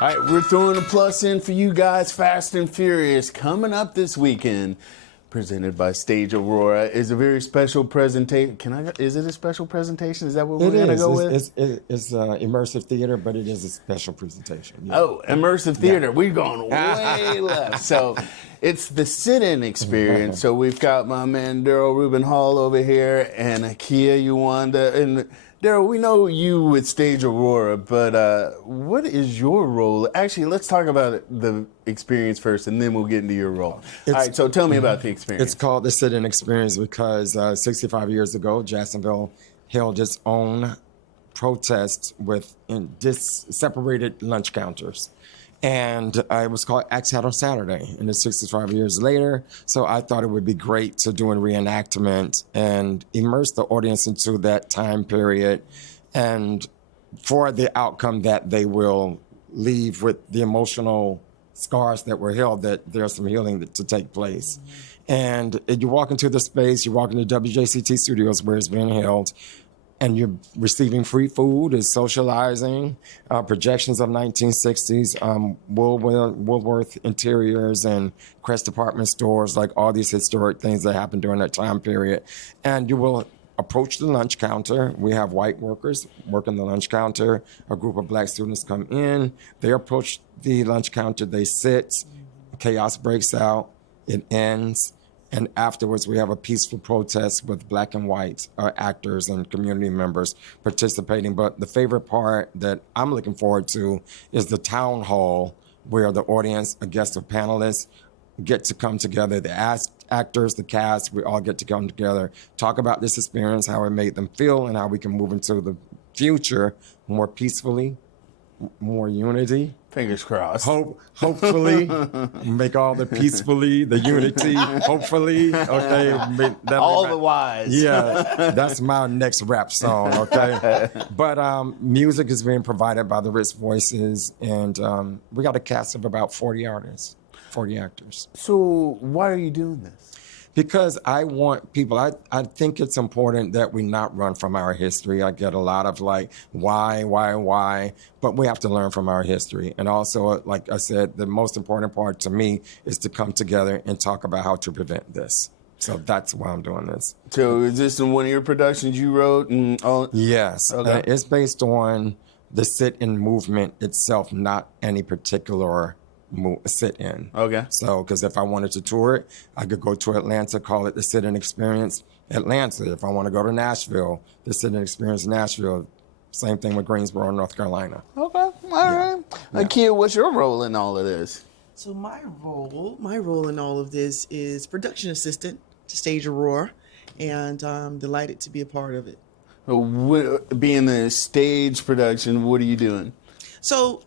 All right, we're throwing a plus in for you guys. Fast and Furious coming up this weekend. Presented by Stage Aurora is a very special presentation. Is it a special presentation? Is that what we're gonna go with? It's immersive theater, but it is a special presentation. Yeah. Oh, immersive theater. Yeah. We're going way left. So it's the sit-in experience. So we've got my man Daryl Rubin Hall over here and Akia Uwanda. And Daryl, we know you with Stage Aurora, but what is your role? Actually, let's talk about the experience first, and then we'll get into your role. All right, so tell me about the experience. It's called the Sit-In Experience because 65 years ago, Jacksonville held its own protests with separated lunch counters. And it was called Axe Hat on Saturday, and it's 65 years later. So I thought it would be great to do a reenactment and immerse the audience into that time period, and for the outcome that they will leave with the emotional scars that were held, that there's some healing to take place. And you walk into the space, you walk into WJCT Studios where it's being held, and you're receiving free food, is socializing, projections of 1960s, Woolworth interiors and Crest department stores, like all these historic things that happened during that time period. And you will approach the lunch counter. We have white workers working the lunch counter. A group of black students come in. They approach the lunch counter. They sit. Chaos breaks out. It ends. And afterwards, we have a peaceful protest with black and white actors and community members participating. But the favorite part that I'm looking forward to is the town hall, where the audience, a guest of panelists, get to come together. The actors, the cast, we all get to come together, talk about this experience, how it made them feel, and how we can move into the future more peacefully, more unity. Fingers crossed. Hopefully, make all the peacefully, the unity, hopefully, okay. All the wise. Yeah, that's my next rap song, okay. But music is being provided by the Rich Voices, and we got a cast of about 40 artists, 40 actors. So why are you doing this? Because I want people, I think it's important that we not run from our history. I get a lot of like, why? But we have to learn from our history. And also, like I said, the most important part to me is to come together and talk about how to prevent this. So that's why I'm doing this. So is this in one of your productions you wrote? And all? Yes. Okay. It's based on the sit-in movement itself, not any particular sit-in. Okay. So, because if I wanted to tour it, I could go to Atlanta, call it the Sit-In Experience Atlanta. If I want to go to Nashville, the Sit-In Experience Nashville. Same thing with Greensboro, North Carolina. Okay. All right. Akia, what's your role in all of this? So my role in all of this is production assistant to Stage Aurora, and I'm delighted to be a part of it. Being the stage production, what are you doing? So,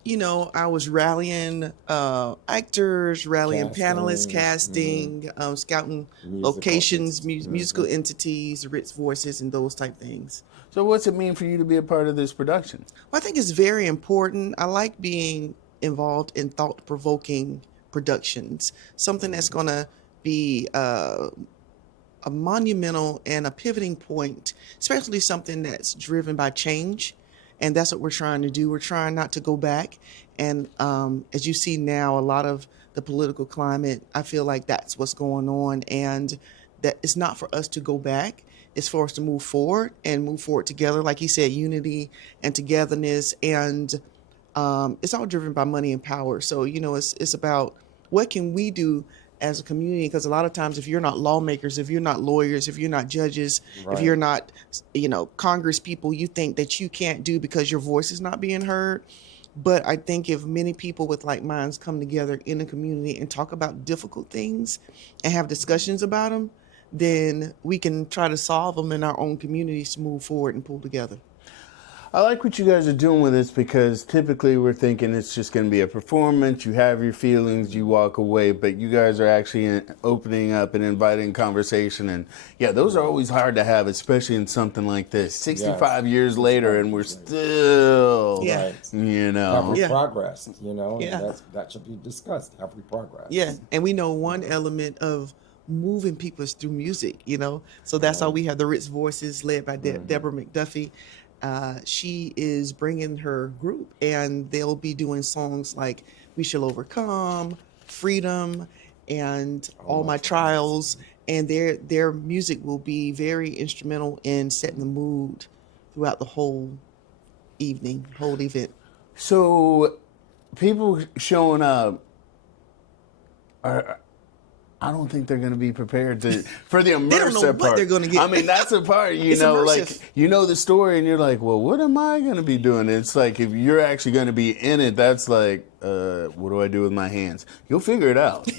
I was rallying actors, rallying panelists, casting, scouting locations, musical entities, Rich Voices, and those type things. So what's it mean for you to be a part of this production? Well, I think it's very important. I like being involved in thought-provoking productions, something that's going to be a monumental and a pivoting point, especially something that's driven by change. And that's what we're trying to do. We're trying not to go back. And as you see now, a lot of the political climate, I feel like that's what's going on. And that it's not for us to go back. It's for us to move forward and move forward together. Like you said, unity and togetherness. And it's all driven by money and power. So, it's about what can we do as a community, because a lot of times if you're not lawmakers, if you're not lawyers, if you're not judges, if you're not, Congress people, you think that you can't do because your voice is not being heard. But I think if many people with like minds come together in the community and talk about difficult things and have discussions about them, then we can try to solve them in our own communities to move forward and pull together. I like what you guys are doing with this, because typically we're thinking it's just going to be a performance, you have your feelings, you walk away, but you guys are actually opening up and inviting conversation, and yeah, those are always hard to have, especially in something like this. 65 years later and we're still, have we progress, that should be discussed. Have we progress? Yeah, and we know one element of moving people is through music, so that's how we have the Rich Voices led by Deborah McDuffie. she is bringing her group, and they'll be doing songs like "We Shall Overcome," "Freedom," and "All My Trials." And their music will be very instrumental in setting the mood throughout the whole event. So people showing up are. I don't think they're going to be prepared for the immersive They don't know what part. they're gonna get. I mean, that's the part, It's immersive. like, you know the story and you're like, well, what am I going to be doing? It's like, if you're actually going to be in it, that's like, what do I do with my hands? You'll figure it out,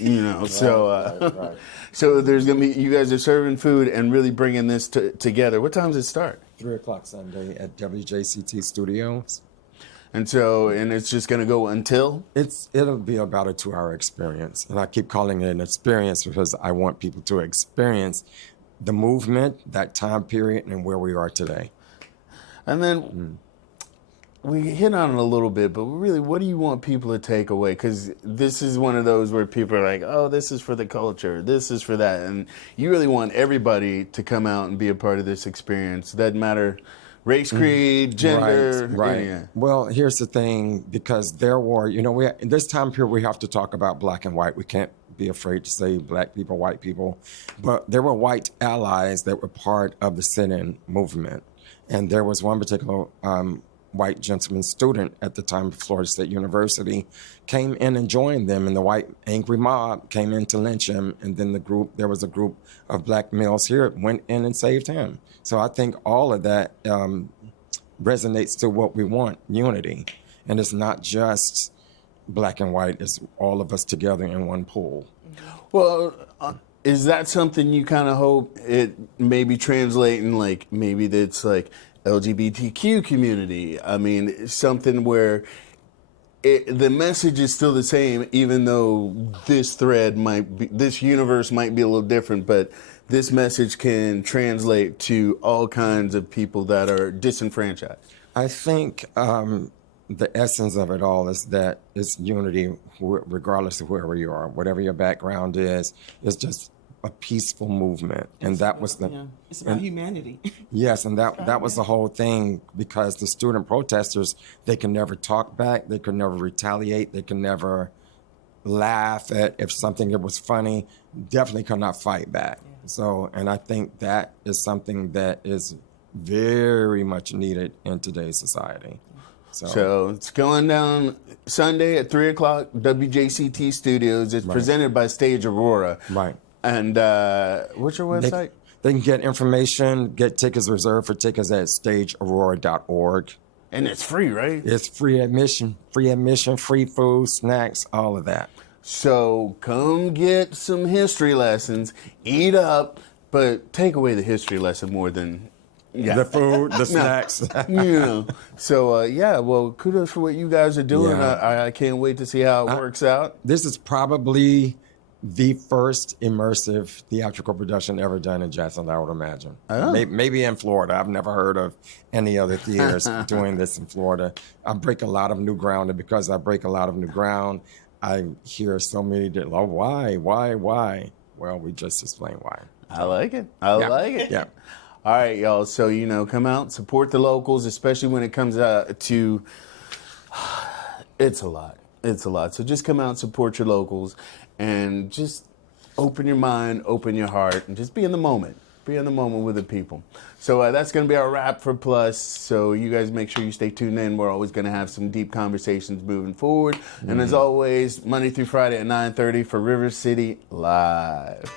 so, so there's going to be, you guys are serving food and really bringing this together. What time does it start? 3:00 Sunday at WJCT Studios. And so, and it's just going to go until? It'll be about a 2-hour experience. And I keep calling it an experience because I want people to experience the movement, that time period, and where we are today. And then we hit on it a little bit, but really, what do you want people to take away? Because this is one of those where people are like, oh, this is for the culture, this is for that. And you really want everybody to come out and be a part of this experience. Doesn't matter race, creed, gender. Right. Yeah. Well, here's the thing, because there were, in this time period, we have to talk about black and white. We can't be afraid to say black people, white people. But there were white allies that were part of the sit-in movement. And there was one particular white gentleman student at the time of Florida State University came in and joined them, and the white angry mob came in to lynch him. And then there was a group of black males here went in and saved him. So I think all of that resonates to what we want, unity. And it's not just black and white, it's all of us together in one pool. Well, is that something you kind of hope it maybe translating, like maybe that's like LGBTQ community? I mean, something where the message is still the same, even though this universe might be a little different, but this message can translate to all kinds of people that are disenfranchised. I think the essence of it all is that it's unity, regardless of wherever you are, whatever your background is. It's just a peaceful movement, and that was it's about humanity. Yes, and that was the whole thing, because the student protesters, they can never talk back, they could never retaliate, they can never laugh at if something that was funny, definitely could not fight back. So, and I think that is something that is very much needed in today's society. So it's going down Sunday at 3:00, WJCT Studios. It's presented by Stage Aurora. Right. And what's your website? They can get information, get tickets reserved for tickets at stageaurora.org. And it's free, right? It's free admission, free food, snacks, all of that. So come get some history lessons, eat up, but take away the history lesson more than the food, the snacks. So, well, kudos for what you guys are doing. Yeah. I can't wait to see how it works out. This is probably the first immersive theatrical production ever done in Jacksonville, I would imagine. Oh. Maybe in Florida. I've never heard of any other theaters doing this in Florida. I break a lot of new ground, and because I break a lot of new ground, I hear so many that, oh, why? Well, we just explained why. I like it. I like it. Yeah. All right, y'all. So, come out, support the locals, especially when it comes to, it's a lot. It's a lot. So just come out, support your locals, and just open your mind, open your heart, and just be in the moment. Be in the moment with the people. So that's going to be our wrap for Plus. So you guys make sure you stay tuned in. We're always going to have some deep conversations moving forward. And as always, Monday through Friday at 9:30 for River City Live.